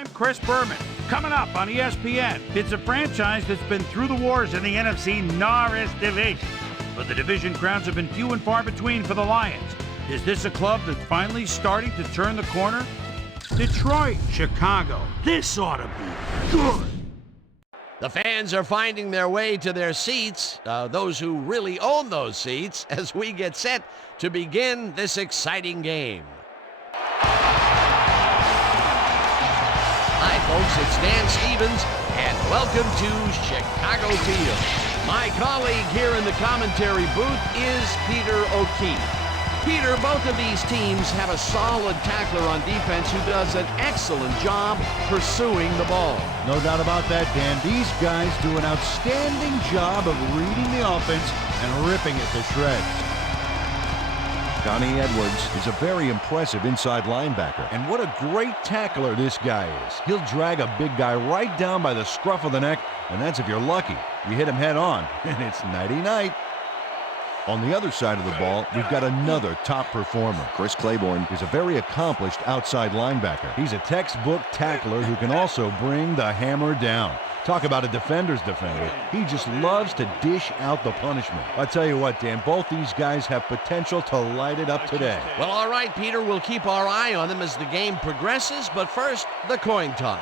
I'm Chris Berman. Coming up on ESPN, it's a franchise that's been through the wars in the NFC North Division. But the division crowns have been few and far between for the Lions. Is this a club that's finally starting to turn the corner? Detroit, Chicago. This ought to be good. The fans are finding their way to their seats, those who really own those seats, as we get set to begin this exciting game. Hi, folks, it's Dan Stevens, and welcome to Chicago Field. My colleague here in the commentary booth is Peter O'Keefe. Peter, both of these teams have a solid tackler on defense who does an excellent job pursuing the ball. No doubt about that, Dan. These guys do an outstanding job of reading the offense and ripping it to shreds. Johnny Edwards is a very impressive inside linebacker. And what a great tackler this guy is. He'll drag a big guy right down by the scruff of the neck, and that's if you're lucky. You hit him head on, and it's nighty-night. On the other side of the ball, we've got another top performer. Chris Claiborne is a very accomplished outside linebacker. He's a textbook tackler who can also bring the hammer down. Talk about a defender's defender. He just loves to dish out the punishment. I tell you what, Dan, both these guys have potential to light it up today. Well, all right, Peter, we'll keep our eye on them as the game progresses, but first, the coin toss.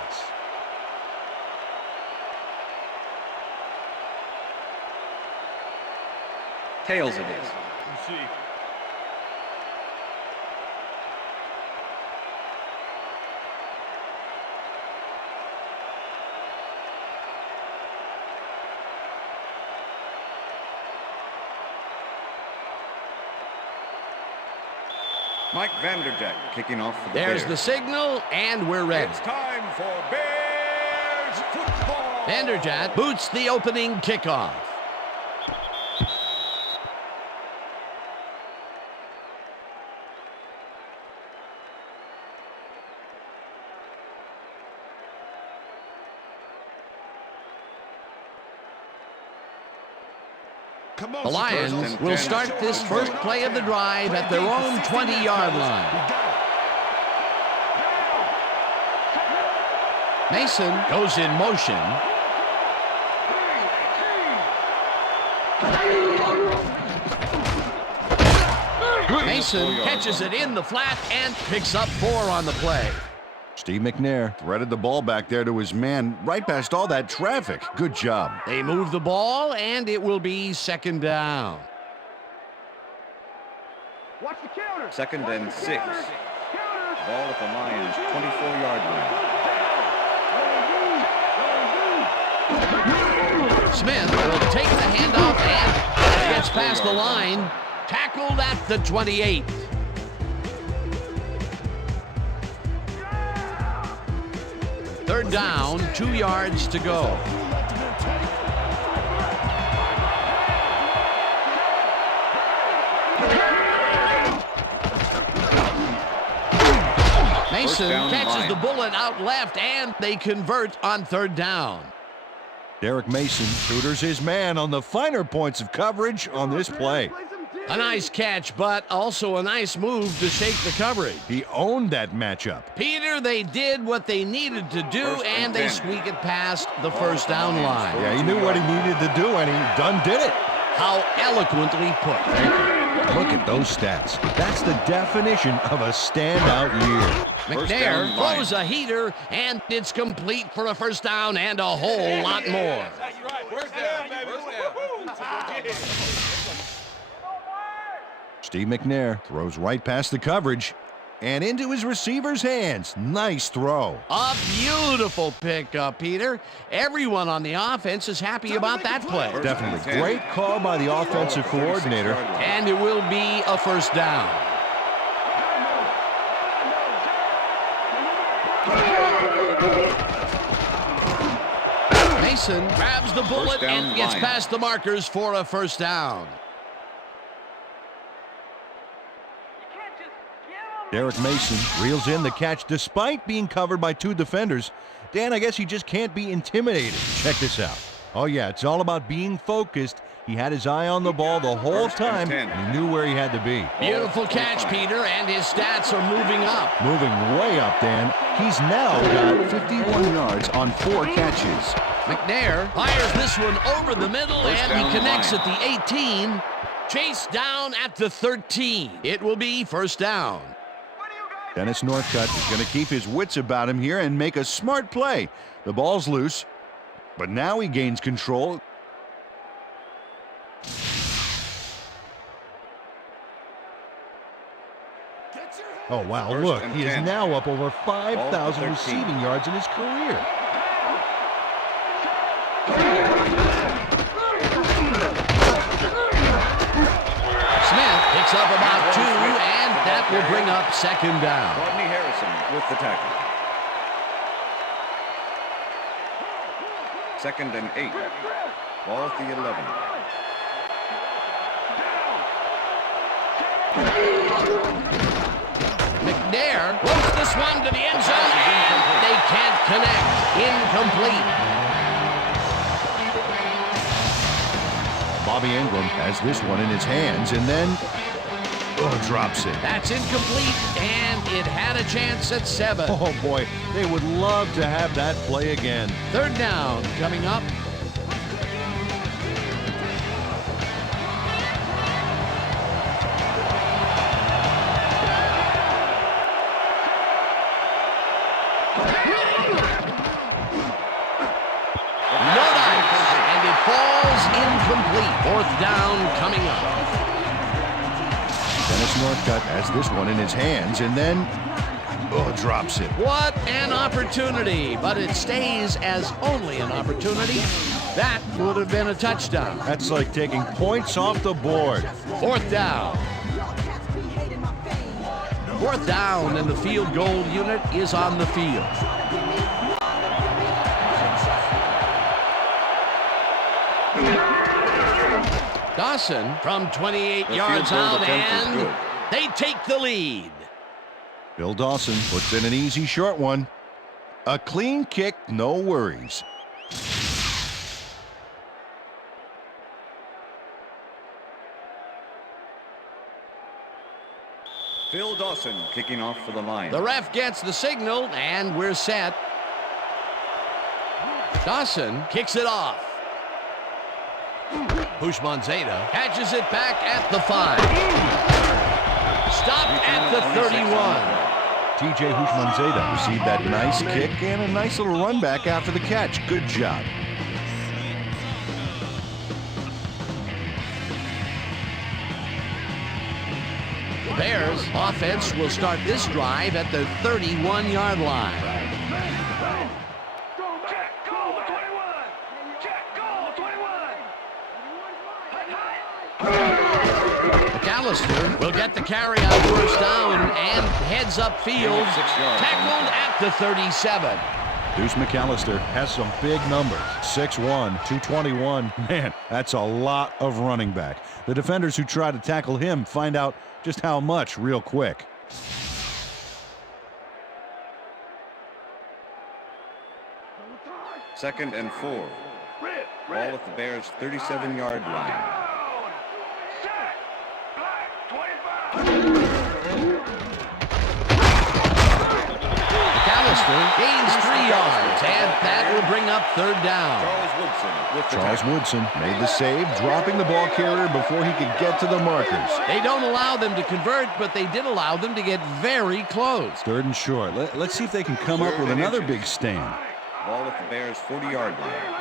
Tails it is. Mike Vanderjagt kicking off for the There's Bears. the signal, and we're ready. It's time for Bears football. Vanderjagt boots the opening kickoff. The Lions will start this first play of the drive at their own 20-yard line. Mason goes in motion. Mason catches it in the flat and picks up 4 on the play. Steve McNair threaded the ball back there to his man right past all that traffic. Good job. They move the ball, and it will be second down. Watch the counter. Second and 6. Ball at the Lions' 24-yard line. Smith will take the handoff and gets past the line. Tackled at the 28. Third down, 2 yards to go. Mason catches the bullet out left, and they convert on third down. Derek Mason tutors his man on the finer points of coverage on this play. A nice catch, but also a nice move to shake the coverage. He owned that matchup. Peter, they did what they needed to do, and they squeak it past the first down line. Yeah, he knew what he needed to do, and he done did it. How eloquently put. Thank you. Look at those stats. That's the definition of a standout year. McNair throws a heater, and it's complete for a first down and a whole lot more. Steve McNair throws right past the coverage and into his receiver's hands. Nice throw. A beautiful pickup, Peter. Everyone on the offense is happy about that play. Definitely. Great call by the offensive coordinator. And it will be a first down. Mason grabs the bullet and gets past the markers for a first down. Derek Mason reels in the catch despite being covered by 2 defenders. Dan, I guess he just can't be intimidated. Check this out. Oh, yeah, it's all about being focused. He had his eye on the ball the whole time, and he knew where he had to be. Beautiful catch, Peter, and his stats are moving up. Moving way up, Dan. He's now got 51 yards on 4 catches. McNair fires this one over the middle, First and down he connects line. at the 18. Chased down at the 13. It will be first down. Dennis Northcutt is going to keep his wits about him here and make a smart play. The ball's loose, but now he gains control. Oh, wow, First look, and he is 10. now up over Ball 5,000 13. receiving yards in his career. Smith picks up about 2, and that will bring up second down. Rodney Harrison with the tackle. Second and 8. Ball at the 11. McNair floats this one to the end zone, and they can't connect. Incomplete. Bobby Ingram has this one in his hands and then drops it. That's incomplete, and it had a chance at 7. Oh, boy, they would love to have that play again. Third down coming up. And it falls incomplete. Fourth down coming up. Dennis Northcutt has this one in his hands and then drops it. What an opportunity, but it stays as only an opportunity. That would have been a touchdown. That's like taking points off the board. Fourth down. Fourth down, and the field goal unit is on the field. Dawson from 28 The yards field goal out, attempt is and good. they take the lead. Bill Dawson puts in an easy short one. A clean kick, no worries. Phil Dawson kicking off for the Lions. The ref gets the signal, and we're set. Dawson kicks it off. Houshmandzadeh catches it back at the 5. Stopped at the 31. TJ Houshmandzadeh received that nice kick and a nice little run back after the catch. Good job. The Bears offense will start this drive at the 31-yard line. McAllister will get the carry on first down and heads upfield, 6 yards. tackled at the 37. Deuce McAllister has some big numbers. 6'1", 221. Man, that's a lot of running back. The defenders who try to tackle him find out just how much real quick. Second and 4. Ball at the Bears' 37-yard line. McAllister gains 3 yards, and that will bring up third down. Charles Woodson with the Charles tackle. Woodson made the save, dropping the ball carrier before he could get to the markers. They don't allow them to convert, but they did allow them to get very close. Third and short. Let's see if they can come up with another big stand. Ball at the Bears' 40-yard line.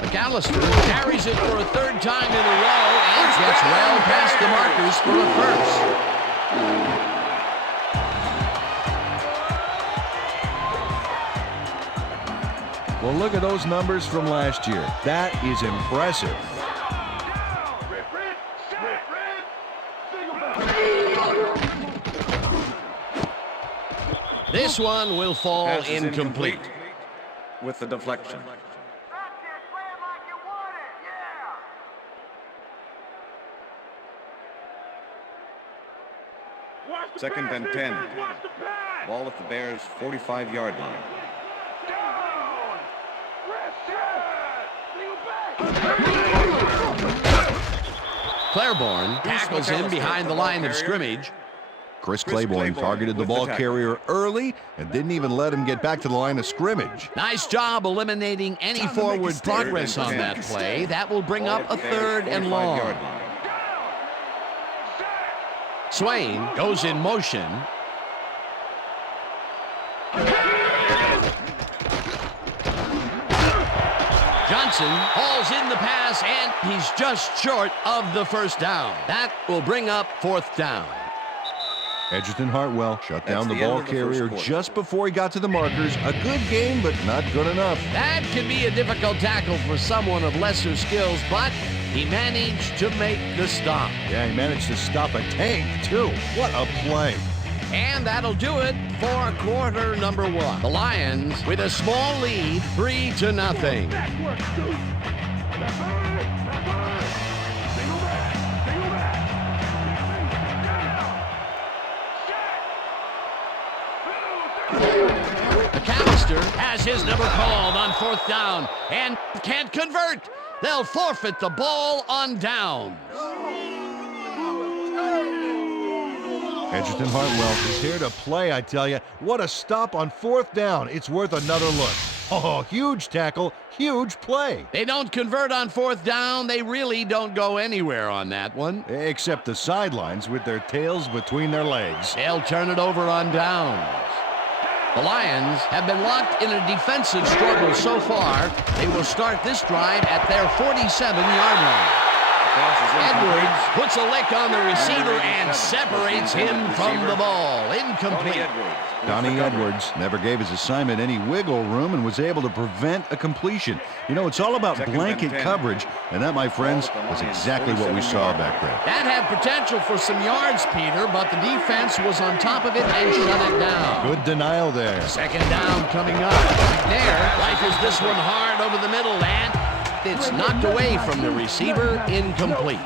McAllister carries it for a third time in a row and gets well past the markers for a first. Well, look at those numbers from last year. That is impressive. This one will fall Pass is incomplete. with the deflection. Second and 10. Ball at the Bears' 45-yard line. Claiborne tackles him behind the line of scrimmage. Chris Claiborne targeted the ball carrier early and didn't even let him get back to the line of scrimmage. Nice job eliminating any forward progress on that play. That will bring up a 3rd and long. Swain goes in motion. Johnson hauls in the pass, and he's just short of the first down. That will bring up 4th down. Edgerton Hartwell shut down the ball carrier just before he got to the markers. A good game, but not good enough. That can be a difficult tackle for someone of lesser skills, but he managed to make the stop. Yeah, he managed to stop a tank, too. What a play. And that'll do it for quarter number 1. The Lions with a small lead, 3-0. McAllister has his number called on 4th down and can't convert. They'll forfeit the ball on downs. Edgerton Hartwell is here to play, I tell you. What a stop on 4th down. It's worth another look. Oh, huge tackle, huge play. They don't convert on 4th down. They really don't go anywhere on that one. Except the sidelines with their tails between their legs. They'll turn it over on downs. The Lions have been locked in a defensive struggle so far. They will start this drive at their 47-yard line. Edwards puts a lick on the receiver and separates him from the ball. Incomplete. Donnie Edwards never gave his assignment any wiggle room and was able to prevent a completion. You know, it's all about blanket coverage, and that, my friends, was exactly what we saw back there. That had potential for some yards, Peter, but the defense was on top of it and shut it down. Good denial there. 2nd down coming up. McNair rifles this one hard over the middle, and it's knocked away from the receiver, incomplete.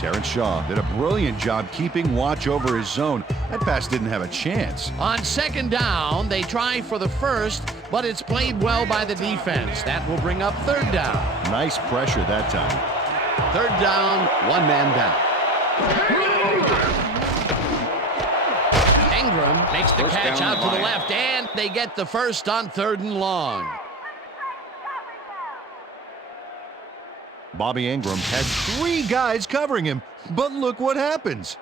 Terrence Shaw did a brilliant job keeping watch over his zone. That pass didn't have a chance. On 2nd down, they try for the first, but it's played well by the defense. That will bring up 3rd down. Nice pressure that time. 3rd down, 1 man down. Ingram makes the catch out to the left, and they get the first on 3rd and long. Bobby Ingram had 3 guys covering him, but look what happens.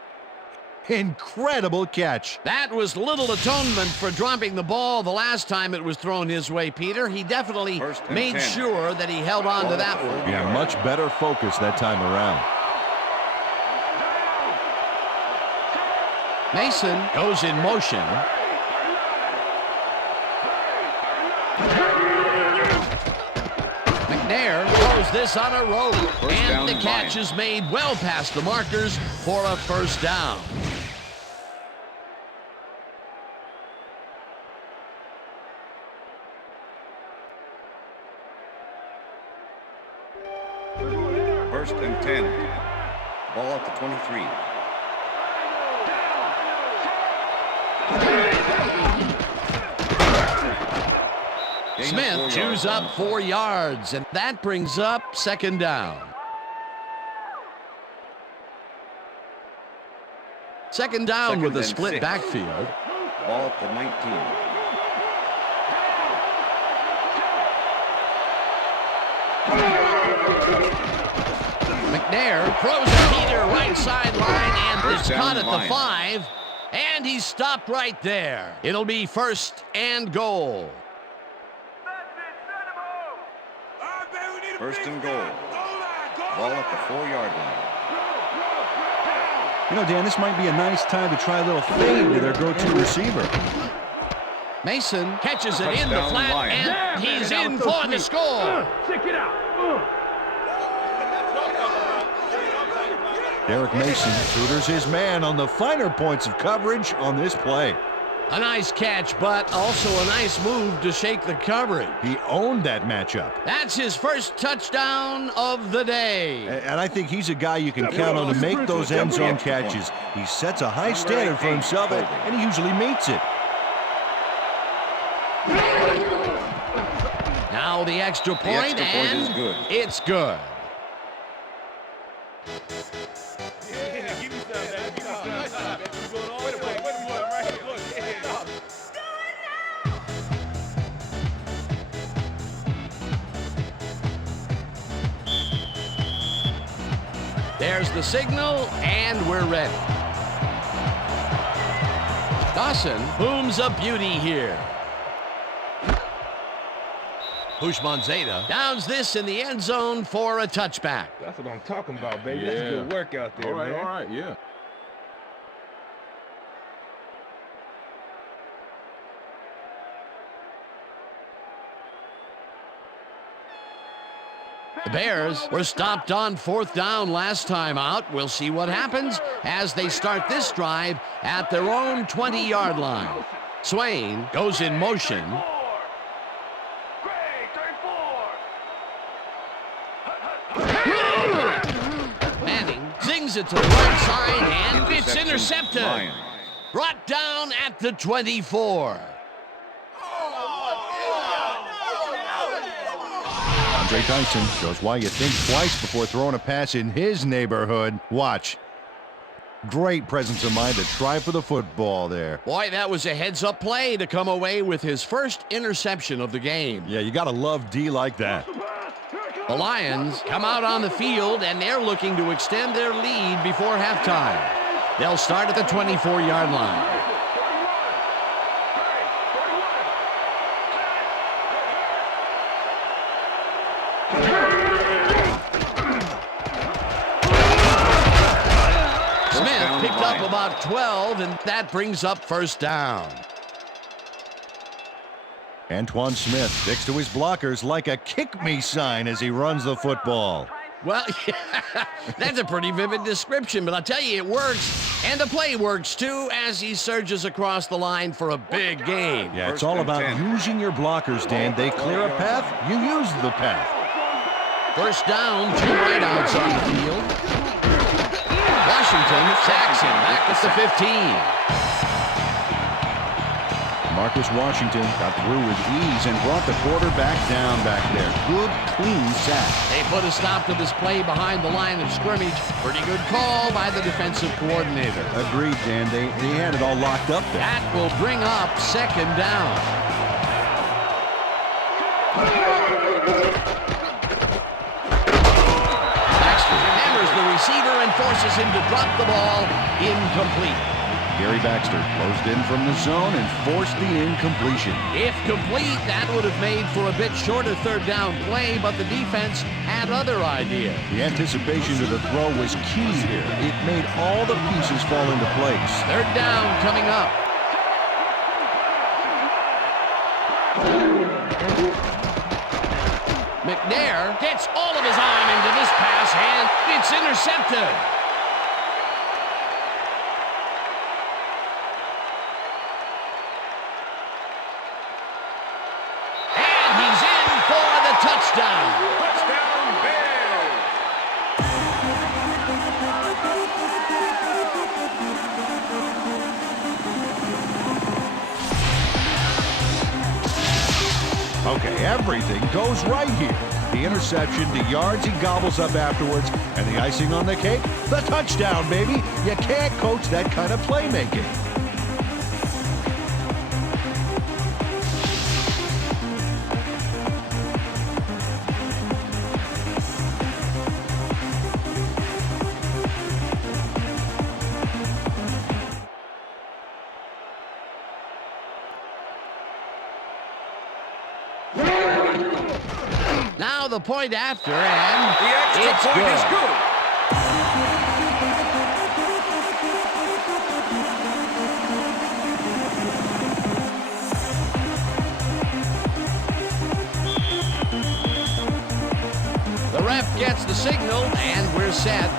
Incredible catch. That was little atonement for dropping the ball the last time it was thrown his way, Peter. He definitely made sure that he held on to that one. Yeah, much better focus that time around. Mason goes in motion. McNair throws this on a rope, and the catch is made well past the markers for a 1st down. First and 10. Ball at the 23. Smith chews up 4 yards, and that brings up 2nd down. 2nd down with a split 6. backfield. Ball at the 19. McNair throws a heater right sideline, and it's caught at the line. 5, and he's stopped right there. It'll be 1st and goal. 1st and goal. Ball at the 4-yard line. You know, Dan, this might be a nice time to try a little fade to their go-to receiver. Mason catches it in the Touchdown flat, Lions. and he's in for the score. Check it out. Derek Mason tutors his man on the finer points of coverage on this play. A nice catch, but also a nice move to shake the coverage. He owned that matchup. That's his first touchdown of the day. And I think he's a guy you can count on to make those end zone catches. He sets a high standard for himself, and he usually meets it. Now Now the extra point, extra point and is good. it's good. There's the signal, and we're ready. Dawson booms a beauty here. Pushmanzada downs this in the end zone for a touchback. That's what I'm talking about, baby. That's good work out there, man. All right, yeah. The Bears were stopped on 4th down last time out. We'll see what happens as they start this drive at their own 20-yard line. Swain goes in motion. Manning zings it to the right side, and it's intercepted. Lions. Brought down at the 24. Andre Tyson shows why you think twice before throwing a pass in his neighborhood. Watch. Great presence of mind to try for the football there. Boy, that was a heads-up play to come away with his first interception of the game. Yeah, you got to love D like that. The Lions come out on the field, and they're looking to extend their lead before halftime. They'll start at the 24-yard line. Smith picked up about 12, and that brings up 1st down. Antoine Smith sticks to his blockers like a kick-me sign as he runs the football. Well, that's a pretty vivid description, but I'll tell you, it works. And the play works, too, as he surges across the line for a big gain. Yeah, it's all about using your blockers, Dan. They clear a path, you use the path. 1st down, 2 wideouts on the field. Washington sacks him back at the 15. Marcus Washington got through with ease and brought the quarterback down back there. Good, clean sack. They put a stop to this play behind the line of scrimmage. Pretty good call by the defensive coordinator. Agreed, Dan. They had it all locked up there. That will bring up 2nd down. Baxter hammers the receiver and forces him to drop the ball. Incomplete. Gary Baxter closed in from the zone and forced the incompletion. If complete, that would have made for a bit shorter 3rd down play, but the defense had other ideas. The anticipation of the throw was key here. It made all the pieces fall into place. 3rd down coming up. McNair gets all of his arm into this pass, and it's intercepted. Touchdown. Touchdown, Bears. Okay, everything goes right here. The interception, the yards he gobbles up afterwards, and the icing on the cake, the touchdown, baby. You can't coach that kind of playmaking. Now the point after, and The extra it's point good. is good. The ref gets the signal, and we're set.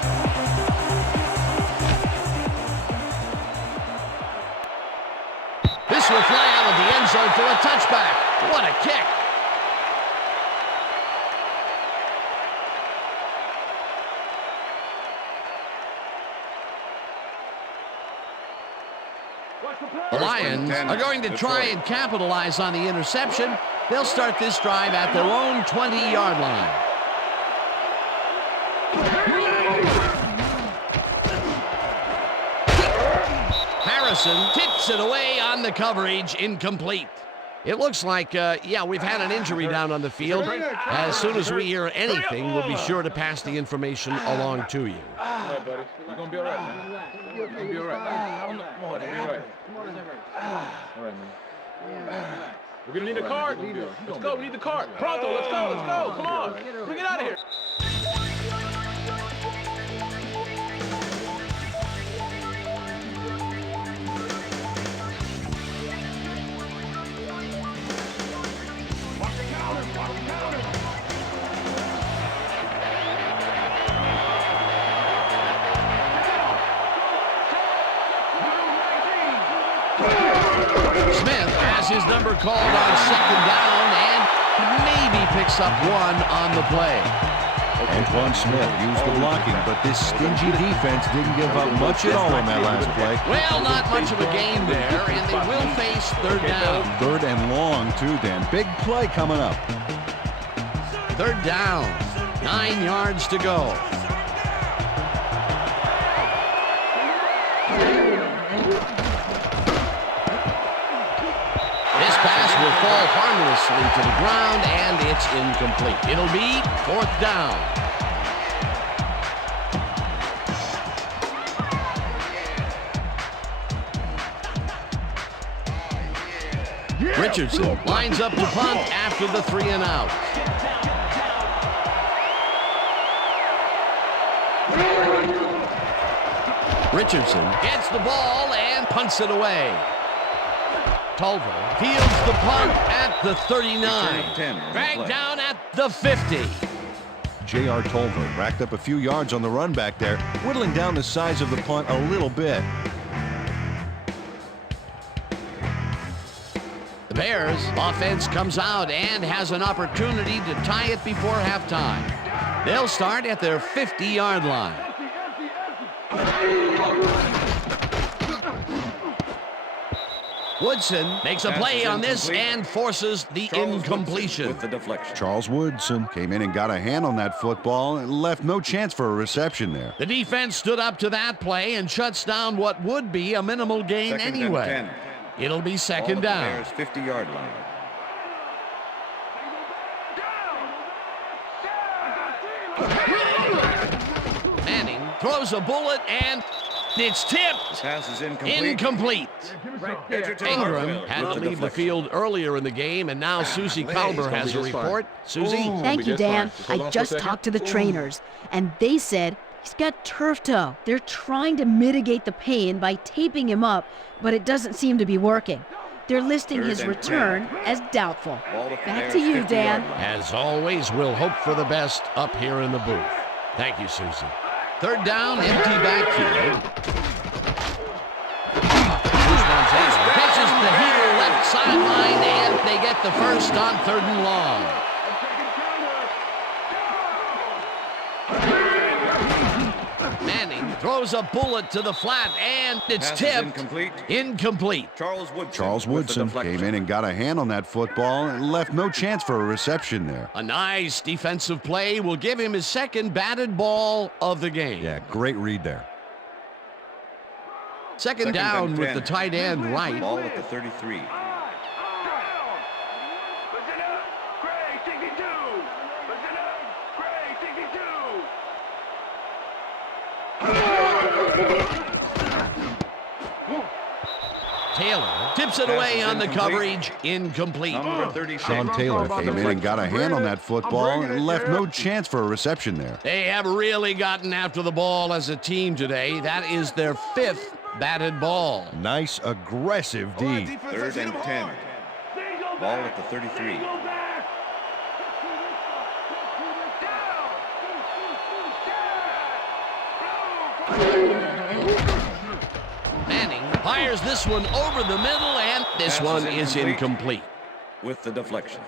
This will fly out of the end zone for a touchback. What a kick. The Lions are going to try and capitalize on the interception. They'll start this drive at their own 20-yard line. Harrison tips it away on the coverage, incomplete. It looks like, yeah, we've had an injury down on the field. As soon as we hear anything, we'll be sure to pass the information along to you. All right, buddy. You're going to be all right, man. You're going to be all right. You'll be all right. All right, man. We're going to need a card. Let's go. We need the card. Pronto, let's go. Let's go. Come on. We get out of here. Smith has his number called on second down and maybe picks up one on the play. Antoine Smith used the blocking, but this stingy defense didn't give up much at all on that last play. Well, not much of a gain there, and they will face third down. Third and long, too, Dan. Big play coming up. Third down, 9 yards to go. This pass will fall harmlessly to the ground, and it's incomplete. It'll be fourth down. Richardson lines up to punt after the 3 and out. Richardson gets the ball and punts it away. Tolver fields the punt at the 39. Back down at the 50. J.R. Tolver racked up a few yards on the run back there, whittling down the size of the punt a little bit. The Bears offense comes out and has an opportunity to tie it before halftime. They'll start at their 50-yard line. Woodson makes a play on this and forces the incompletion. With the deflection. Charles Woodson came in and got a hand on that football and left no chance for a reception there. The defense stood up to that play and shuts down what would be a minimal gain Second and anyway. 10. It'll be second Ball down. at the Bears' 50-yard line. Manning throws a bullet and it's tipped. Pass is incomplete. Incomplete. Edgerton Ingram Hartwell had to with the leave the deflection. field earlier in the game, and now Susie Kalber has a report. Susie? Thank you, Dan. Hold on I for a just second. talked to the trainers, and they said he's got turf toe. They're trying to mitigate the pain by taping him up, but it doesn't seem to be working. They're listing Third his and return as doubtful. Ball at the Back Bears' to you, 50-yard Dan. line. As always, we'll hope for the best up here in the booth. Thank you, Susie. Third down, empty backfield. Pitches the heater left sideline, and they get the first on third and long. Manning throws a bullet to the flat, and it's Pass is tipped. incomplete. Incomplete. Charles Woodson with the came deflection. in and got a hand on that football and left no chance for a reception there. A nice defensive play will give him his second batted ball of the game. Yeah, great read there. Second down and with 10. the tight end right. Ball at the 33. Taylor tips it away on the coverage. Incomplete. Number 36. Sean Taylor came in and got a hand on that football and left no chance for a reception there. They have really gotten after the ball as a team today. That is their fifth batted ball. Nice, aggressive D. Third and 10. Ball at the 33. Manning fires this one over the middle, and this Pass one is is incomplete. incomplete. With the deflection.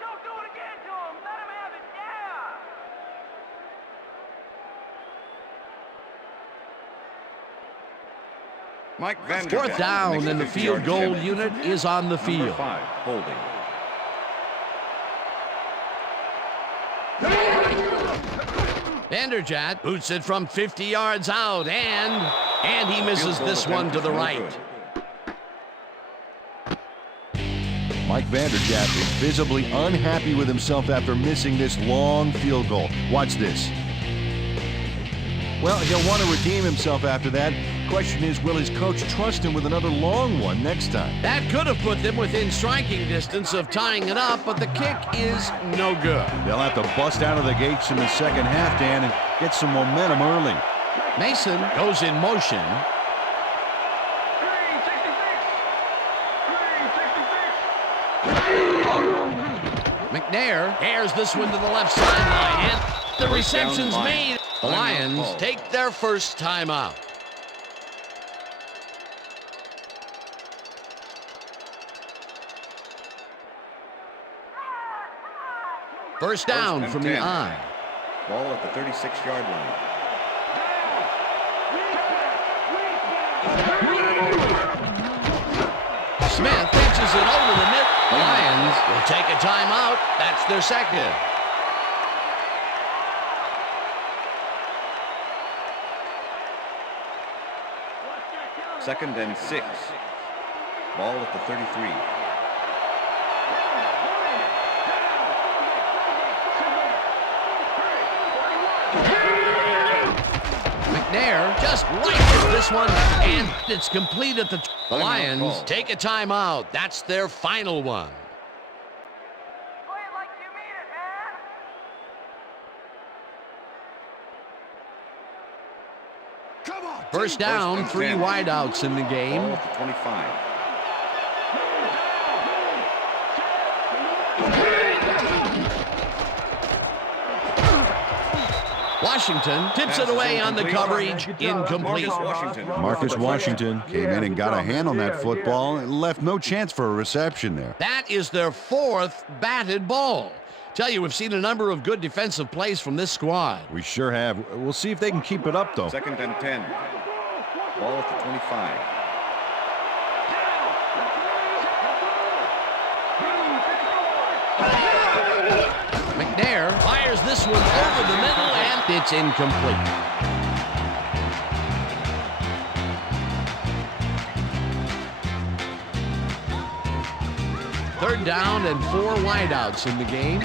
Don't do it again to him. Let him have it. Yeah. Mike Vanderjagt Fourth down, makes and the 50 field yard goal catch. unit is on the Number field. 5, holding. Vanderjagt boots it from 50 yards out, and he misses this one to the right. Mike Vanderjagt is visibly unhappy with himself after missing this long field goal. Watch this. Well, he'll want to redeem himself after that. Question is, will his coach trust him with another long one next time? That could have put them within striking distance of tying it up, but the kick is no good. They'll have to bust out of the gates in the second half, Dan, and get some momentum early. Mason goes in motion. McNair airs this one to the left sideline, and the reception's made. The Lions take their first timeout. First down from the I. Ball at the 36-yard line. Smith pitches it over the middle. The Lions will take a timeout. That's their second. Second and 6. Ball at the 33. McNair just rifles this one, and it's complete at the... The Lions take a timeout. That's their final one. Play it like you mean it, man. Come on. First down, and 3 10. wideouts in the Ball game. at the 25. Washington tips it away on the coverage. Incomplete. Marcus Washington came in and got a hand on that football and left no chance for a reception there. That is their 4th batted ball. Tell you, we've seen a number of good defensive plays from this squad. We sure have. We'll see if they can keep it up, though. Second and 10. Ball at the 25. McNair fires this one over the middle, and it's incomplete. Third down and 4 wideouts in the game.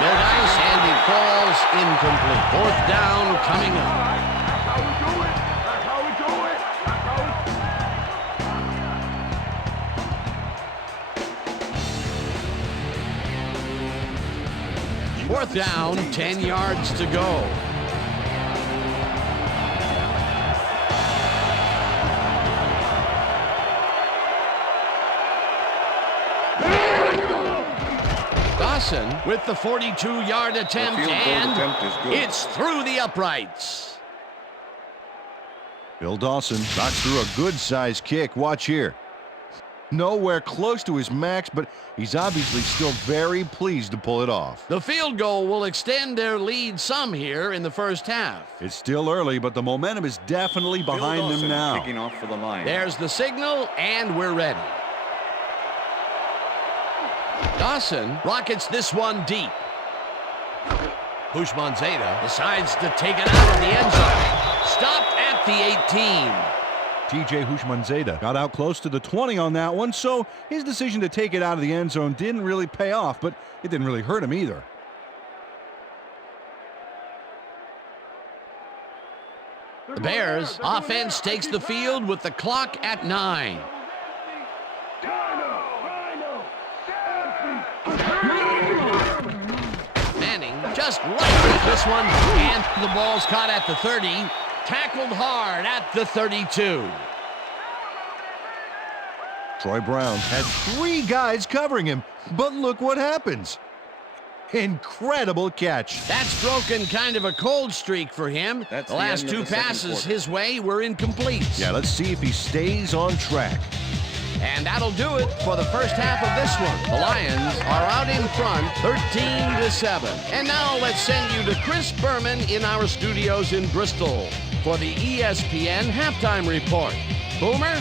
Mildice, and it falls incomplete. 4th down coming up. Fourth down, 10 yards to go. Dawson with the 42-yard attempt, The field goal attempt is good. it's through the uprights. Bill Dawson knocks through a good-sized kick. Watch here. Nowhere close to his max, but he's obviously still very pleased to pull it off. The field goal will extend their lead some here in the first half. It's still early, but the momentum is definitely behind them now. Kicking off for the Lions. There's the signal, and we're ready. Dawson rockets this one deep. Houshmandzadeh decides to take it out of the end zone. Stopped at the 18. TJ Houshmandzadeh got out close to the 20 on that one, so his decision to take it out of the end zone didn't really pay off, but it didn't really hurt him either. The Bears offense takes the field with the clock at 9. Manning just right with this one, and the ball's caught at the 30. Tackled hard at the 32. Troy Brown had 3 guys covering him, but look what happens. Incredible catch. That's broken kind of a cold streak for him. That's the the last end of 2 the second passes quarter. his way were incomplete. Yeah, let's see if he stays on track. And that'll do it for the first half of this one. The Lions are out in front, 13-7. And now let's send you to Chris Berman in our studios in Bristol for the ESPN Halftime Report. Boomer?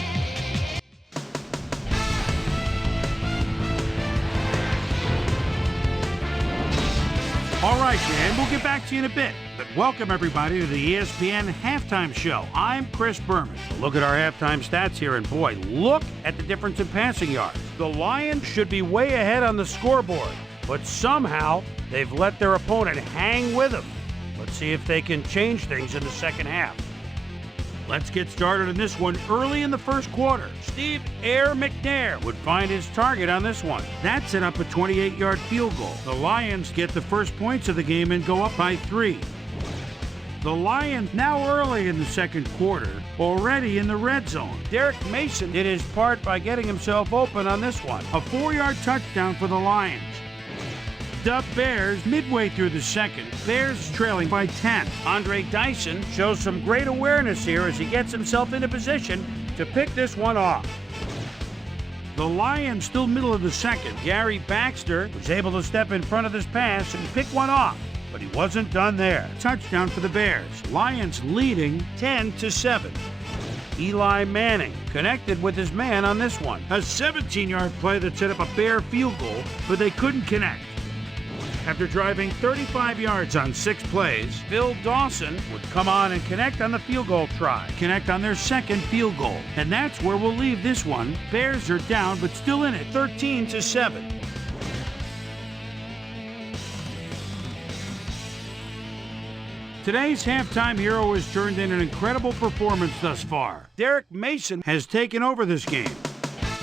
All right, Dan, we'll get back to you in a bit. But welcome, everybody, to the ESPN Halftime Show. I'm Chris Berman. Look at our halftime stats here, and boy, look at the difference in passing yards. The Lions should be way ahead on the scoreboard, but somehow they've let their opponent hang with them. Let's see if they can change things in the second half. Let's get started in this one early in the first quarter. Steve Air McNair would find his target on this one. That set up a 28-yard field goal. The Lions get the first points of the game and go up by 3. The Lions now early in the second quarter, already in the red zone. Derek Mason did his part by getting himself open on this one. A 4-yard touchdown for the Lions. The Bears midway through the second. Bears trailing by 10. Andre Dyson shows some great awareness here as he gets himself into position to pick this one off. The Lions still middle of the second. Gary Baxter was able to step in front of this pass and pick one off, but he wasn't done there. Touchdown for the Bears. Lions leading 10-7. Eli Manning connected with his man on this one. A 17-yard play that set up a Bear field goal, but they couldn't connect. After driving 35 yards on 6 plays, Phil Dawson would come on and connect on the field goal try. Connect on their second field goal. And that's where we'll leave this one. Bears are down, but still in it, 13-7. Today's halftime hero has turned in an incredible performance thus far. Derek Mason has taken over this game.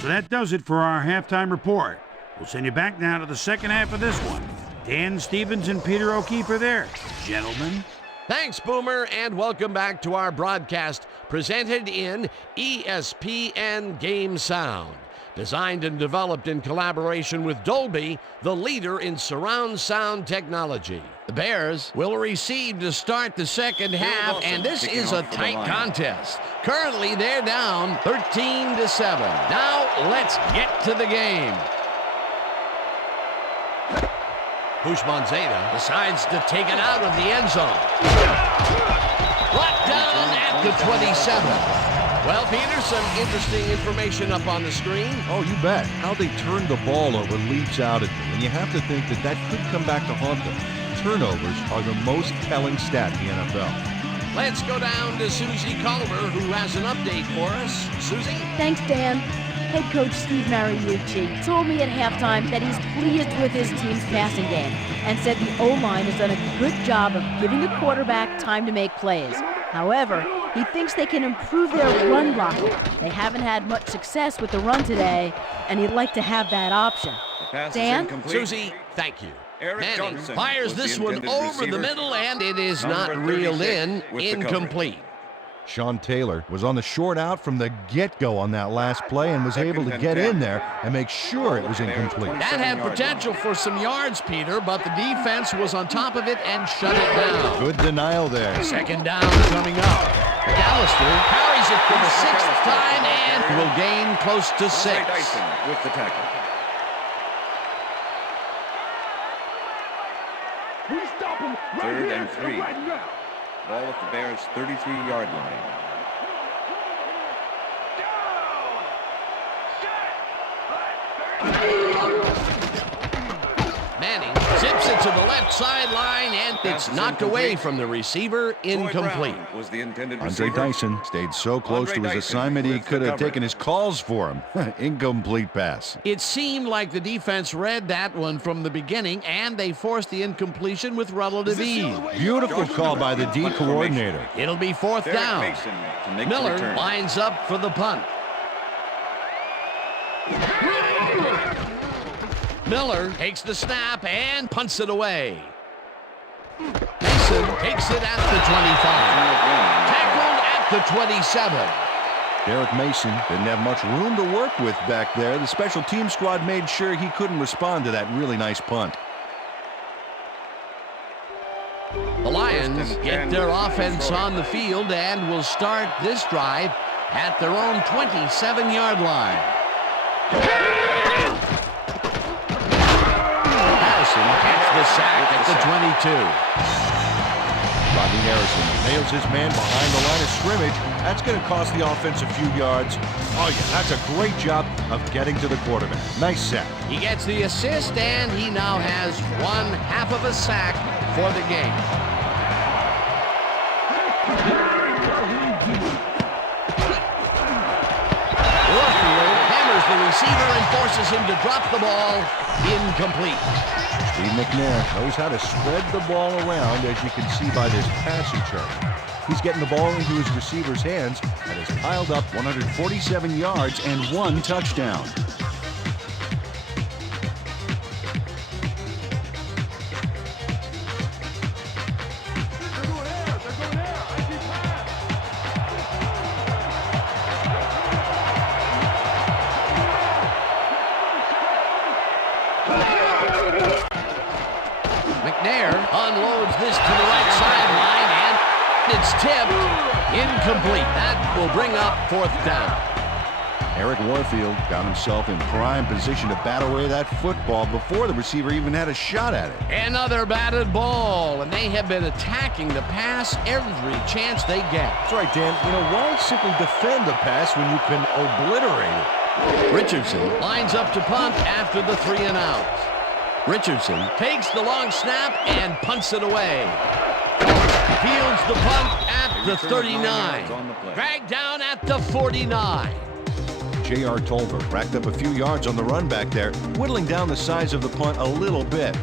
So that does it for our halftime report. We'll send you back now to the second half of this one. Dan Stevens and Peter O'Keefe are there. Gentlemen. Thanks, Boomer, and welcome back to our broadcast presented in ESPN Game Sound. Designed and developed in collaboration with Dolby, the leader in surround sound technology. The Bears will receive to start the second half, and this is a tight contest. Currently, they're down 13-7. Now, let's get to the game. Houshmandzadeh decides to take it out of the end zone. Brought down at the 27. Well, Peter, some interesting information up on the screen. Oh, you bet. How they turned the ball over leaps out at me, and you have to think that that could come back to haunt them. Turnovers are the most telling stat in the NFL. Let's go down to Susie Culver, who has an update for us. Susie? Thanks, Dan. Head coach Steve Mariucci told me at halftime that he's pleased with his team's passing game and said the O-line has done a good job of giving the quarterback time to make plays. However, he thinks they can improve their run blocking. They haven't had much success with the run today, and he'd like to have that option. Dan? Susie, thank you. Eric Manning Johnson fires was the this one intended over the receiver. middle, and it is not Number reeled 36 in. with the Incomplete. Sean Taylor was on the short out from the get-go on that last play and was able to get in there and make sure it was incomplete. That had potential for some yards, Peter, but the defense was on top of it and shut it down. Good denial there. Second down coming up. McAllister carries it for the 6th time and will gain close to 6. Andre Dyson with the tackle. Third and 3. Ball at the Bears' 33-yard line. Manning zips it to the left sideline, and it's knocked away from the receiver. Incomplete. Troy Brown was the intended Andre receiver. Dyson stayed so close to his Dyson assignment he with the could have cover. taken his calls for him. Incomplete pass. It seemed like the defense read that one from the beginning, and they forced the incompletion with relative ease. Beautiful call by the D coordinator. It'll be 4th Derek down. Mason to make the Miller return. lines up for the punt. Miller takes the snap and punts it away. Mason takes it at the 25. Tackled at the 27. Derek Mason didn't have much room to work with back there. The special team squad made sure he couldn't respond to that really nice punt. The Lions get their offense on the field and will start this drive at their own 27-yard line. Harrison gets the sack at the 22. Rodney Harrison nails his man behind the line of scrimmage. That's going to cost the offense a few yards. Oh, yeah, that's a great job of getting to the quarterback. Nice sack. He gets the assist, and he now has 1/2 of a sack for the game. Warfield hammers the receiver and forces him to drop the ball. Incomplete. Steve McNair knows how to spread the ball around, as you can see by this passing chart. He's getting the ball into his receiver's hands and has piled up 147 yards and 1 touchdown. McNair unloads this to the right sideline, and it's tipped. Incomplete. That will bring up 4th down. Eric Warfield got himself in prime position to bat away that football before the receiver even had a shot at it. Another batted ball, and they have been attacking the pass every chance they get. That's right, Dan. You know, why simply defend the pass when you can obliterate it? Richardson lines up to punt after the 3 and outs. Richardson takes the long snap and punts it away. Fields the punt at the 39. Dragged down at the 49. J.R. Tolver racked up a few yards on the run back there, whittling down the size of the punt a little bit.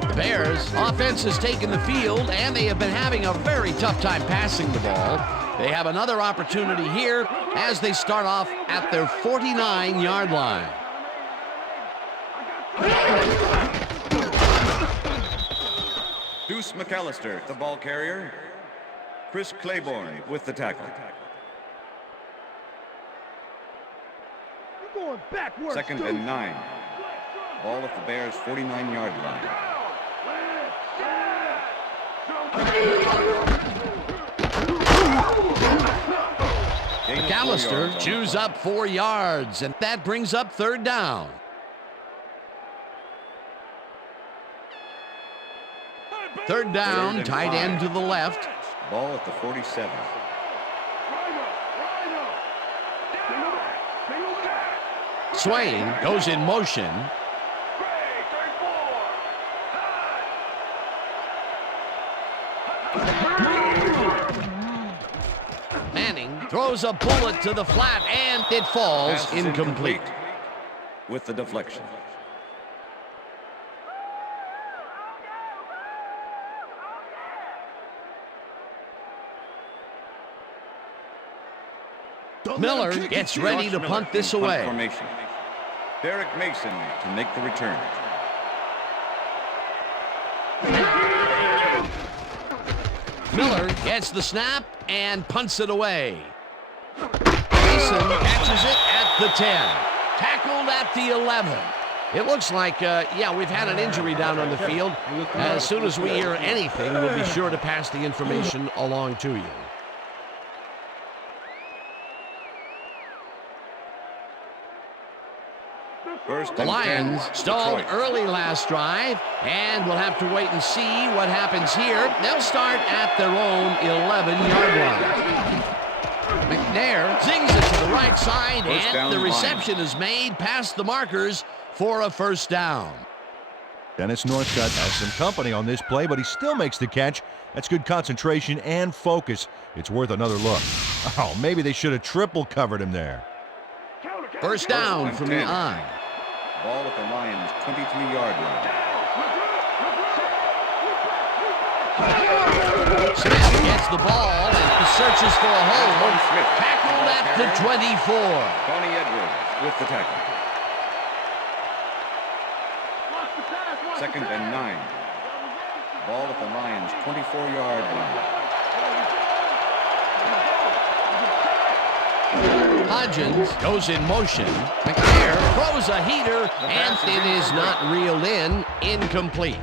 The Bears' offense has taken the field, and they have been having a very tough time passing the ball. They have another opportunity here as they start off at their 49-yard line. Deuce McAllister, the ball carrier. Chris Claiborne with the tackle. Second and 9. Ball at the Bears' 49-yard line. McAllister chews up 4 yards, and that brings up 3rd down. Third down, tight end to the left. Ball at the 47. Swain goes in motion. Manning throws a bullet to the flat, and it falls incomplete. With the deflection. Miller gets ready to punt this away. Formation. Derek Mason to make the return. Miller gets the snap and punts it away. Mason catches it at the 10. Tackled at the 11. It looks like, we've had an injury down on the field. As soon as we hear anything, we'll be sure to pass the information along to you. The Lions stalled early last drive, and we'll have to wait and see what happens here. They'll start at their own 11-yard line. McNair zings it to the right side, and the reception is made past the markers for a 1st down. Dennis Northcutt has some company on this play, but he still makes the catch. That's good concentration and focus. It's worth another look. Oh, maybe they should have triple covered him there. 1st down from the I. Ball at the Lions' 23-yard line. Smith gets the ball and searches for a hole. Tackled at the 24. Tony Edwards with the tackle. 2nd and 9. Ball at the Lions' 24-yard line. Hodgins goes in motion. McNair throws a heater, and it is not reeled in. Incomplete.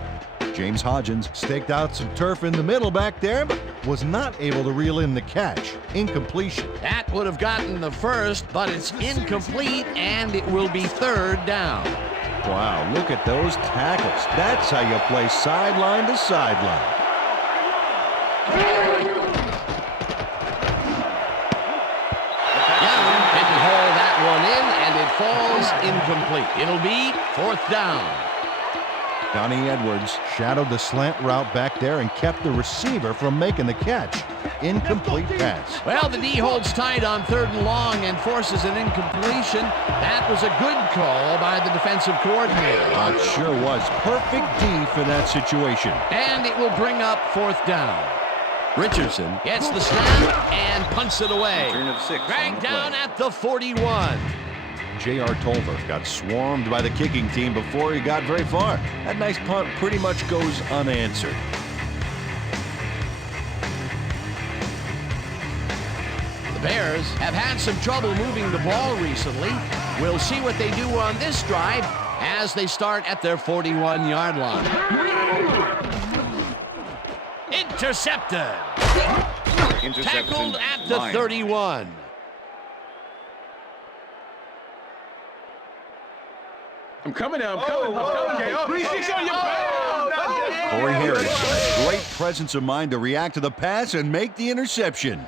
James Hodgins staked out some turf in the middle back there, but was not able to reel in the catch. Incompletion. That would have gotten the first, but it's incomplete, and it will be third down. Wow, look at those tackles. That's how you play sideline to sideline. Young didn't haul that one in, and it falls incomplete. It'll be fourth down. Donnie Edwards shadowed the slant route back there and kept the receiver from making the catch. Incomplete pass. Well, the D holds tight on third and long and forces an incompletion. That was a good call by the defensive coordinator. It sure was. Perfect D for that situation. And it will bring up fourth down. Richardson gets the snap and punts it away. Turn of 6. Dragged down at the 41. J.R. Tolver got swarmed by the kicking team before he got very far. That nice punt pretty much goes unanswered. The Bears have had some trouble moving the ball recently. We'll see what they do on this drive as they start at their 41-yard line. Intercepted. Tackled at the 31. I'm coming now. I'm coming. Okay. 3-6 on your back. Corey Harris, great presence of mind to react to the pass and make the interception.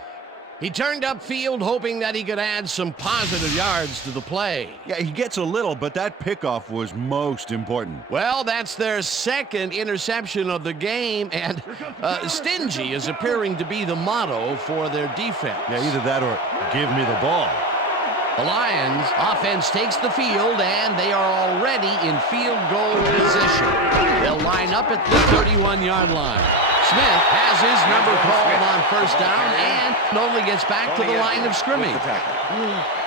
He turned upfield hoping that he could add some positive yards to the play. Yeah, he gets a little, but that pickoff was most important. Well, that's their second interception of the game, and stingy is appearing to be the motto for their defense. Yeah, either that or give me the ball. The Lions offense takes the field, and they are already in field goal position. They'll line up at the 31-yard line. Smith has his number called on first down and only gets back to the line of scrimmage.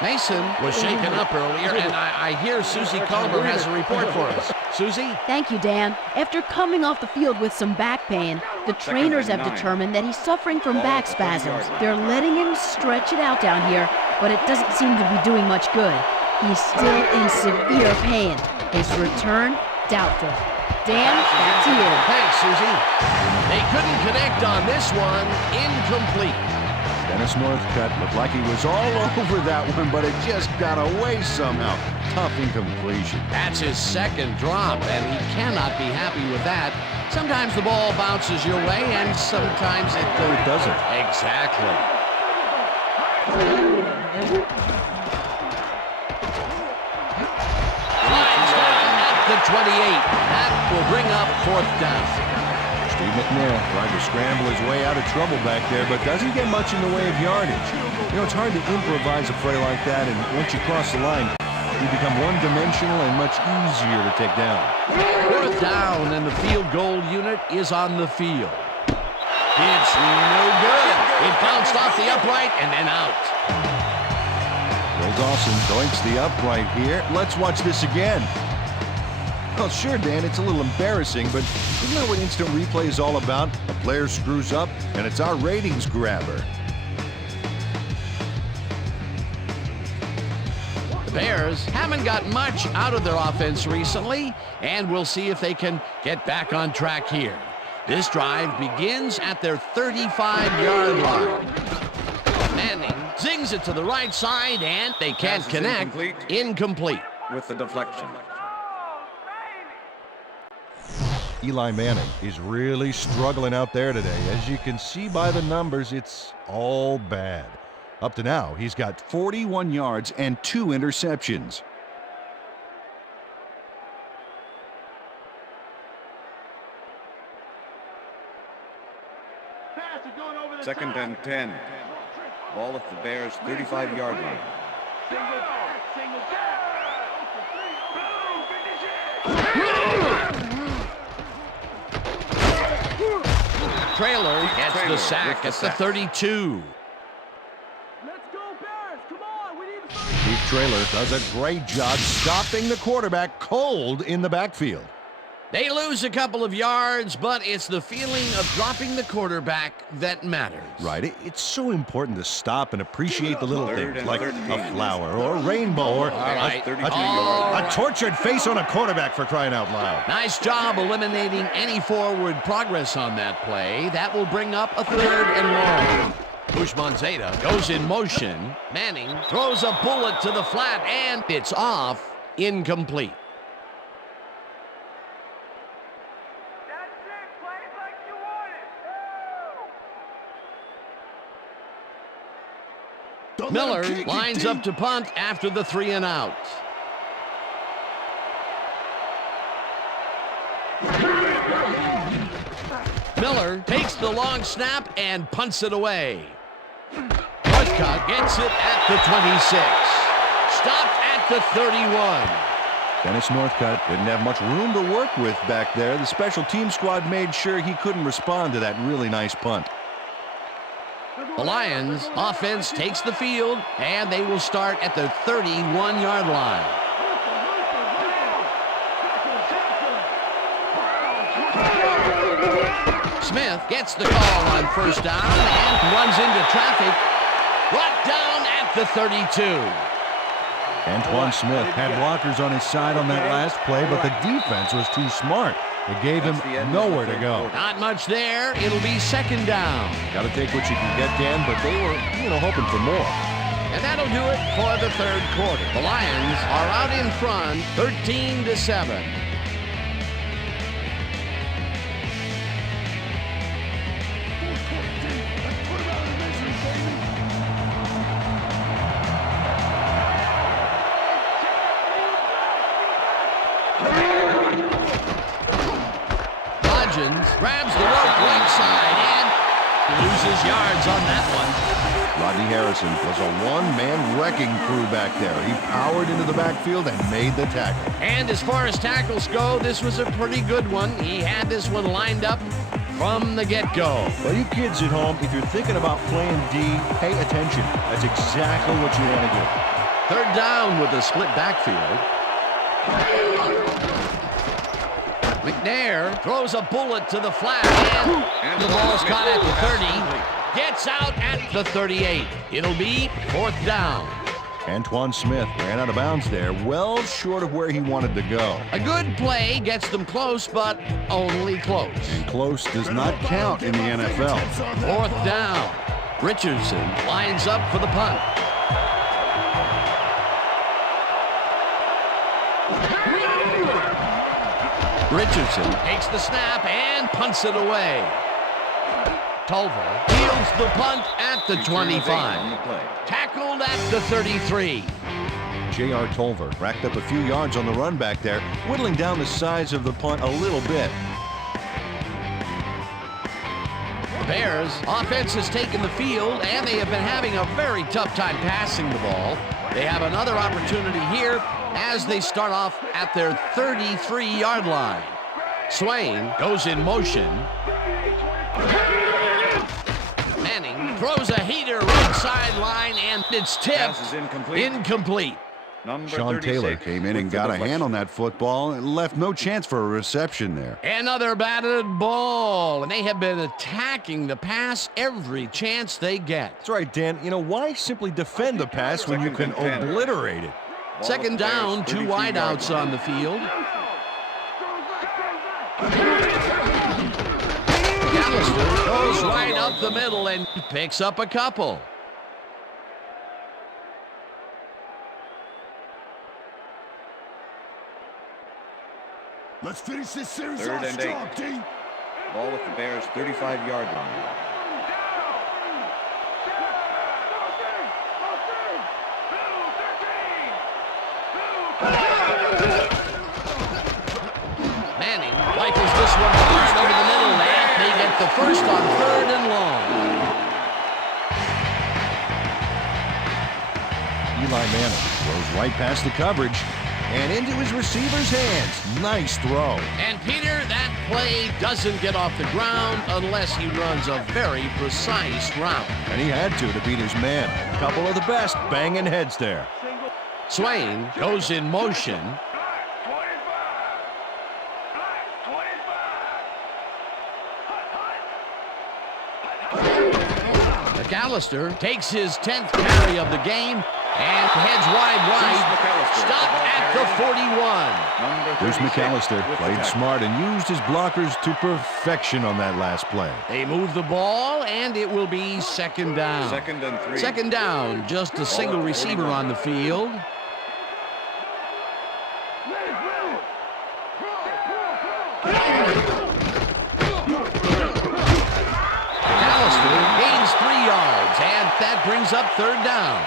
Mason was shaken up earlier, and I hear Susie Culver has a report for us. Susie? Thank you, Dan. After coming off the field with some back pain, the trainers have determined that he's suffering from back spasms. They're letting him stretch it out down here, but it doesn't seem to be doing much good. He's still in severe pain. His return, doubtful. Dan, back to you. Thanks, Susie. They couldn't connect on this one. Incomplete. Dennis Northcutt looked like he was all over that one, but it just got away somehow. Tough incompletion. That's his second drop, and he cannot be happy with that. Sometimes the ball bounces your way, and sometimes it doesn't. Exactly. Lions down at the 28. That will bring up fourth down. Steve McNair tried to scramble his way out of trouble back there, but doesn't get much in the way of yardage. You know, it's hard to improvise a play like that, and once you cross the line, you become one-dimensional and much easier to take down. Fourth down, and the field goal unit is on the field. It's no good. It bounced off the upright and then out. Will Dawson doinks the upright here. Let's watch this again. Well, sure, Dan, it's a little embarrassing, but isn't that what instant replay is all about? A player screws up, and it's our ratings grabber. The Bears haven't got much out of their offense recently, and we'll see if they can get back on track here. This drive begins at their 35-yard line. Manning zings it to the right side, and they can't connect. Incomplete. With the deflection. Eli Manning is really struggling out there today. As you can see by the numbers, it's all bad. Up to now, he's got 41 yards and 2 interceptions. Second and 10. Ball at the Bears' 35-yard line. Trailer gets the sack at the 32. Let's go, Bears! Come on, we need to find Steve Traylor does a great job stopping the quarterback cold in the backfield. They lose a couple of yards, but it's the feeling of dropping the quarterback that matters. Right. It's so important to stop and appreciate the little Third things and like 13. a flower or a rainbow or right. a tortured face on a quarterback, for crying out loud. Nice job eliminating any forward progress on that play. That will bring up a 3rd and long. Ushmanzada goes in motion. Manning throws a bullet to the flat, and it's off. Incomplete. That's it. Play it like you want it. Miller lines up to punt after the 3 and out. Miller takes the long snap and punts it away. Northcutt gets it at the 26. Stopped at the 31. Dennis Northcutt didn't have much room to work with back there. The special team squad made sure he couldn't respond to that really nice punt. The Lions offense takes the field, and they will start at the 31-yard line. Smith gets the call on first down and runs into traffic. Brought down at the 32. Antoine Smith had blockers on his side on that last play, but the defense was too smart. It gave him nowhere to go. Not much there. It'll be 2nd down. Got to take what you can get, Dan, but they were, hoping for more. And that'll do it for the 3rd quarter. The Lions are out in front, 13-7. Grabs the rope right side and loses yards on that one. Rodney Harrison was a one-man wrecking crew back there. He powered into the backfield and made the tackle. And as far as tackles go, this was a pretty good one. He had this one lined up from the get-go. Well, you kids at home, if you're thinking about playing D, pay attention. That's exactly what you want to do. 3rd down with a split backfield. McNair throws a bullet to the flat, and the ball's caught at the 30. Gets out at the 38. It'll be 4th down. Antoine Smith ran out of bounds there, well short of where he wanted to go. A good play gets them close, but only close. And close does not count in the NFL. 4th down. Richardson lines up for the punt. Richardson takes the snap and punts it away. Tolver fields the punt at the 25. Tackled at the 33. J.R. Tolver racked up a few yards on the run back there, whittling down the size of the punt a little bit. The Bears offense has taken the field, and they have been having a very tough time passing the ball. They have another opportunity here as they start off at their 33-yard line. Swain goes in motion. Manning throws a heater right sideline, and it's tipped. Incomplete. Sean Taylor came in and got a hand on that football and left no chance for a reception there. Another batted ball, and they have been attacking the pass every chance they get. That's right, Dan. Why simply defend the pass when you can obliterate it? 2nd down, 2 wideouts on the field. Gallister goes right up the middle and picks up a couple. Let's finish this series 3rd off and strong, 8. D. Ball at the Bears' 35-yard line. Manning rifles this one hard over the middle, and they get the first on 3rd and long. Eli Manning throws right past the coverage and into his receiver's hands. Nice throw. And Peter, that play doesn't get off the ground unless he runs a very precise route. And he had to beat his man. A couple of the best banging heads there. Swain goes in motion. McAllister takes his 10th carry of the game and heads wide right. Stopped at the 41. Bruce McAllister played smart and used his blockers to perfection on that last play. They move the ball, and it will be second down. 2nd and 3. Second down, just a single receiver on the field. McAllister gains 3 yards, and that brings up third down.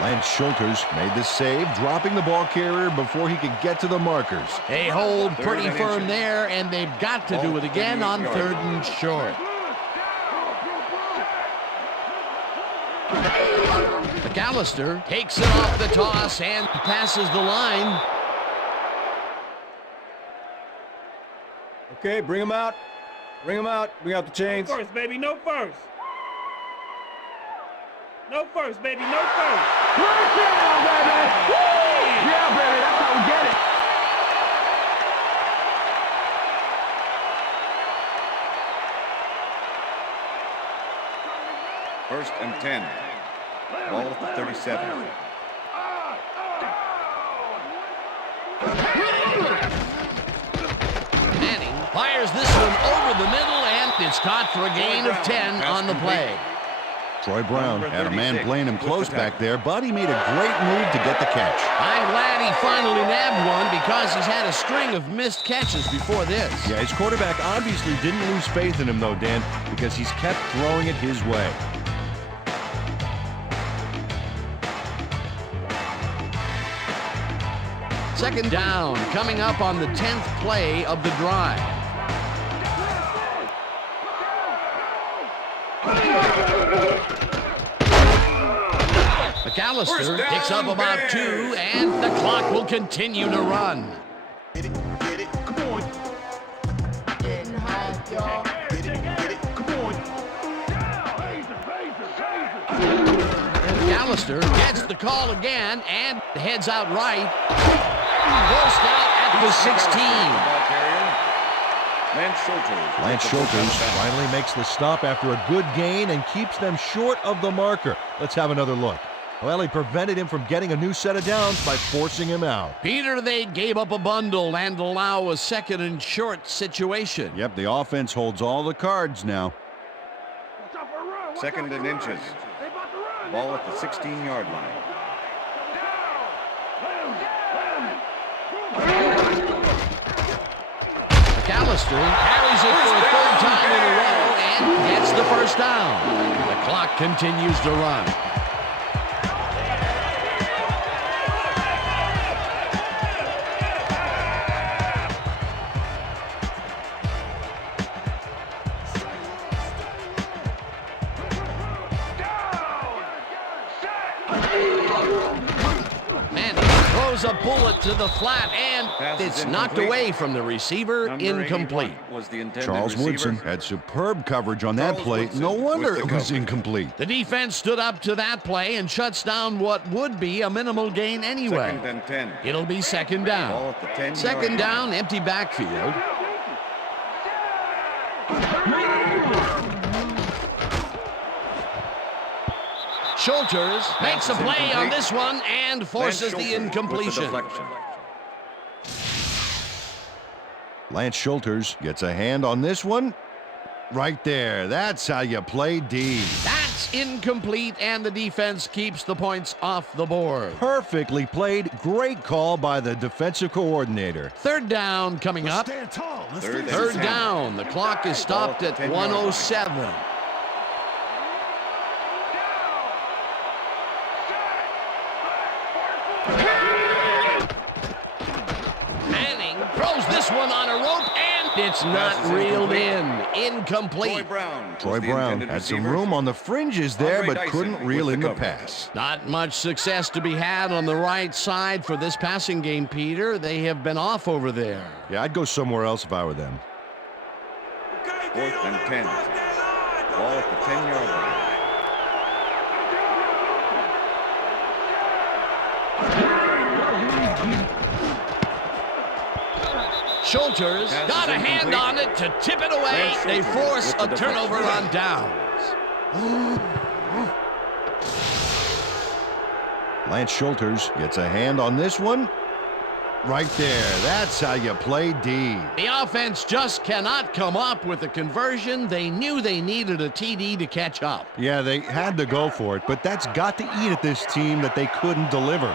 Lance Schulters made the save, dropping the ball carrier before he could get to the markers. They hold pretty firm there, and they've got to do it again on 3rd and short. McAllister takes it off the toss and passes the line. Okay, bring him out. Bring him out. Bring out the chains. First, baby, no first. No first, baby, no first. First down, baby! Woo! Yeah, baby, that's how we get it. First and 10. Ball at the 37. Manning fires this one over the middle, and it's caught for a gain of 10 on the play. Troy Brown had a man playing him close back there, but he made a great move to get the catch. I'm glad he finally nabbed one because he's had a string of missed catches before this. Yeah, his quarterback obviously didn't lose faith in him, though, Dan, because he's kept throwing it his way. Second down, coming up on the 10th play of the drive. McAllister picks up about 2, and the clock will continue to run. Get it, come on. Getting hot, y'all. Get it, come on. McAllister gets the call again and heads out right. Forced out at the 16. Lance Schulters finally makes the stop after a good gain and keeps them short of the marker. Let's have another look. Well, he prevented him from getting a new set of downs by forcing him out. Peter, they gave up a bundle and allow a 2nd and short situation. Yep, the offense holds all the cards now. 2nd and inches. Ball at the 16-yard line. McAllister carries it for a 3rd time in a row and gets the first down. The clock continues to run. A bullet to the flat, and it's knocked away from the receiver. Incomplete. Charles Woodson had superb coverage on that play. No wonder it was incomplete. The defense stood up to that play and shuts down what would be a minimal gain anyway. 2nd and 10. It'll be second down. Ball at the 10-yard Second down, empty backfield. Schulters makes a play on this one and forces the incompletion. Lance Schulters gets a hand on this one. Right there. That's how you play D. That's incomplete, and the defense keeps the points off the board. Perfectly played. Great call by the defensive coordinator. Third down coming up. Third down. The clock is stopped at 1:07. Manning throws this one on a rope, and it's not reeled in. Incomplete. Troy Brown had some room on the fringes there, but couldn't reel in the pass. Not much success to be had on the right side for this passing game, Peter. They have been off over there. Yeah, I'd go somewhere else if I were them. 4th and 10. Ball at the 10-yard line. Schulters got a hand on it to tip it away. They force a turnover on downs. Lance Schulters gets a hand on this one. Right there. That's how you play D. The offense just cannot come up with a conversion. They knew they needed a TD to catch up. Yeah, they had to go for it, but that's got to eat at this team that they couldn't deliver.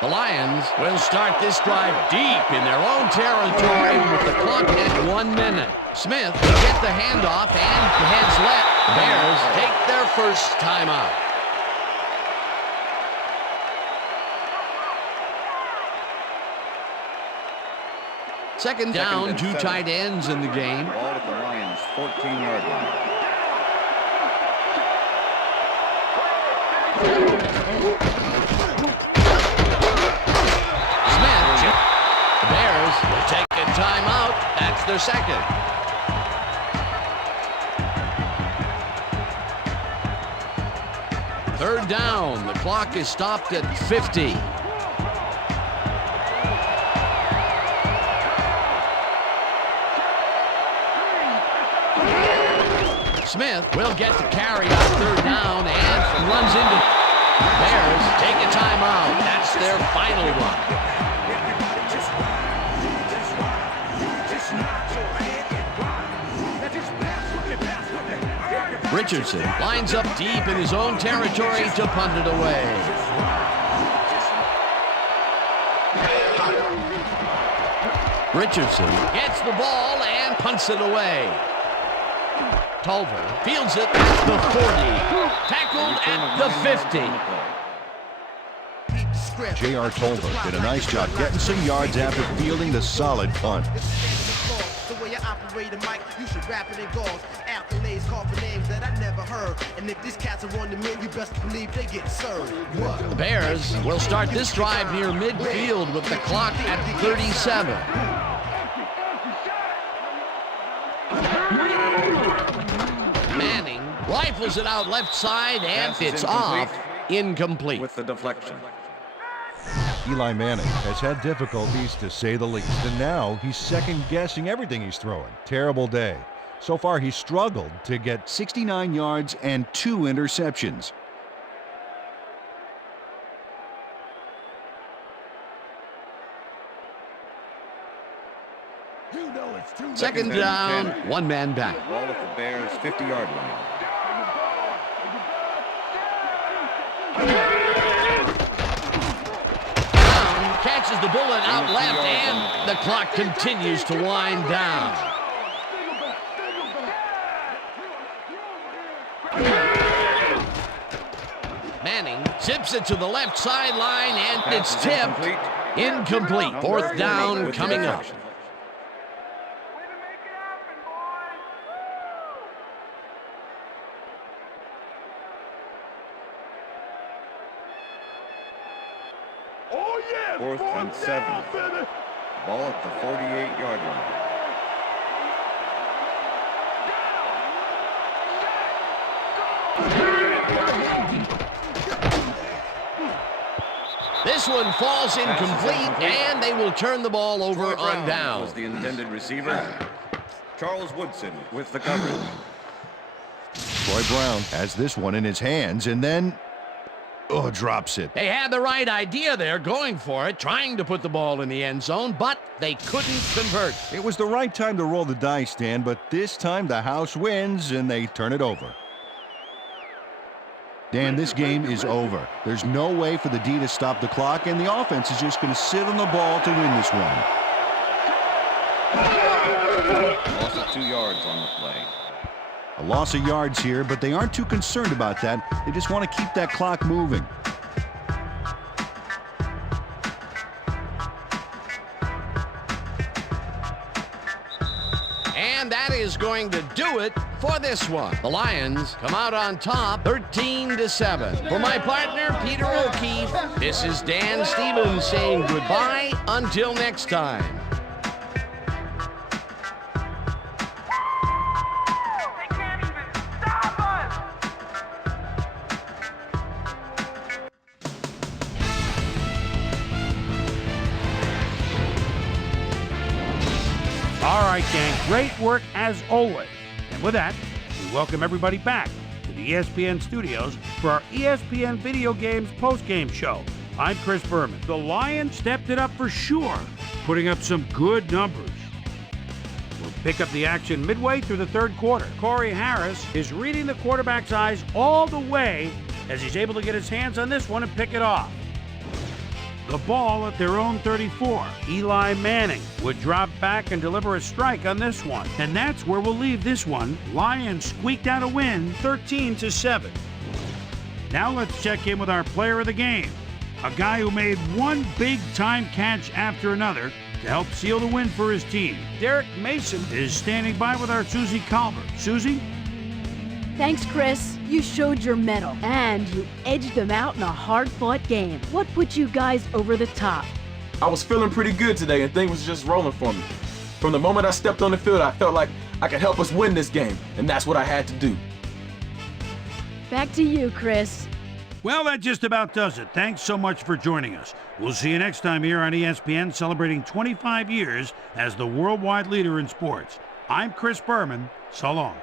The Lions will start this drive deep in their own territory with the clock at 1 minute. Smith will get the handoff and heads left. Bears take their first timeout. Second down, 2 tight ends in the game. Ball at the Lions' 14-yard line. Smith. The Bears will take a timeout. That's their second. Third down. The clock is stopped at 50. Smith will get the carry on third down and runs into. Bears take a timeout. That's their final one. Richardson lines up deep in his own territory to punt it away. Richardson gets the ball and punts it away. Tolver fields it at the 40. Tackled at the 50. J.R. Tolver did a nice job getting some yards after fielding the solid punt. The way I operate a mic, you should rap it in gauze. Accolades call for names that I never heard. And if these cats are on the men, you best believe they get served. What? The Bears will start this drive near midfield with the clock at 37. Manning rifles it out left side and it's off. Incomplete. With the deflection. Eli Manning has had difficulties, to say the least, and now he's second-guessing everything he's throwing. Terrible day. So far, he's struggled to get 69 yards and 2 interceptions. Second down, 1 man back. Ball at the Bears' 50-yard line. Catches the bullet out left, and the clock continues to wind down. Manning zips it to the left sideline, and it's tipped. Incomplete. Fourth down coming up. Fourth and 7. Ball at the 48-yard line. This one falls incomplete, and they will turn the ball over on down. Was the intended receiver. Charles Woodson with the coverage. Troy Brown has this one in his hands and then drops it. They had the right idea there, going for it, trying to put the ball in the end zone, but they couldn't convert. It was the right time to roll the dice, Dan, but this time the house wins and they turn it over. Dan, this game is over. There's no way for the D to stop the clock, and the offense is just going to sit on the ball to win this one. Loss of 2 yards on the play. A loss of yards here, but they aren't too concerned about that. They just want to keep that clock moving. And that is going to do it for this one. The Lions come out on top 13-7. For my partner, Peter O'Keefe, this is Dan Stevens saying goodbye until next time. They can't even stop us! All right, gang, great work as always. And with that, we welcome everybody back to the ESPN studios for our ESPN Video Games postgame show. I'm Chris Berman. The Lions stepped it up for sure, putting up some good numbers. We'll pick up the action midway through the third quarter. Corey Harris is reading the quarterback's eyes all the way as he's able to get his hands on this one and pick it off. The ball at their own 34. Eli Manning would drop back and deliver a strike on this one. And that's where we'll leave this one. Lions squeaked out a win, 13-7. Now let's check in with our player of the game, a guy who made one big-time catch after another to help seal the win for his team. Derek Mason is standing by with our Susie Colbert. Susie? Thanks, Chris. You showed your mettle, and you edged them out in a hard-fought game. What put you guys over the top? I was feeling pretty good today, and things was just rolling for me. From the moment I stepped on the field, I felt like I could help us win this game, and that's what I had to do. Back to you, Chris. Well, that just about does it. Thanks so much for joining us. We'll see you next time here on ESPN, celebrating 25 years as the worldwide leader in sports. I'm Chris Berman. So long.